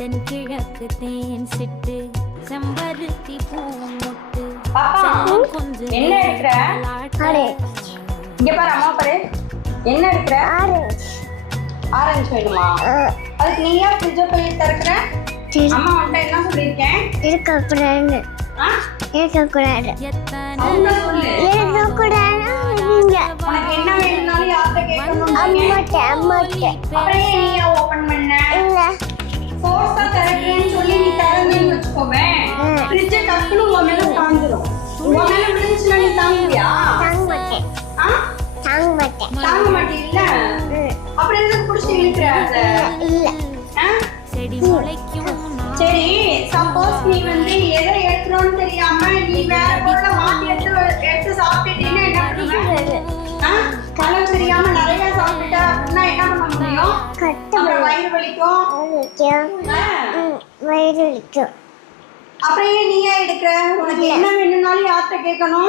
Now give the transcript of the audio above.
தென்கிழக்கு தேன் சிட்டு செம்பருத்தி பூ முட்டு என்ன எடுக்கிற? இங்க பாரு, அம்மா பாரு. என்ன எடுக்கிற? ஆரஞ்சு வேணுமா? அதுக்கு நீ ஏன் ஃப்ரிட்ஜை போய் திறக்கிற? அம்மா உன்கிட்ட என்ன சொல்லியிருக்கேன்? இருக்கக்கூடாது. உனக்கு என்ன வேணும்னாலும் யார்கிட்ட கேட்கணும்? அப்புறம் ஏன் நீ ஓபன் பண்ண? ஃபோர்ஸா திறக்கிறேன்னு சொல்லி நீ திறந்தேன்னு வச்சுக்கோவேன், ஃப்ரிட்ஜ் டக்குனு உன் மேல சாஞ்சிரும். உன் மேல விழுந்துச்சுன்னா நீ தாங்குவியா? தாங்க மாட்டீல்ல? அப்புறம் எதுக்கு புடிச்சு இழுக்கிற அத? சரி, சப்போஸ் நீ வந்து எதை எடுக்கணும்னு தெரியாம நீ வேற பொருளை மாத்தி எடுத்து சாப்பிட்டுட்டீங்கன்னா என்ன பண்ணுவ? கலர் தெரியாம நிறைய சாப்பிட்ட அப்படின்னா என்ன பண்ண முடியும்? அப்புறம் வயிறு வலிக்கும். அப்புறம் ஏன் நீ ஏன் எடுக்கிற? உனக்கு என்ன வேணும்னாலும் யார்கிட்ட கேட்கணும்?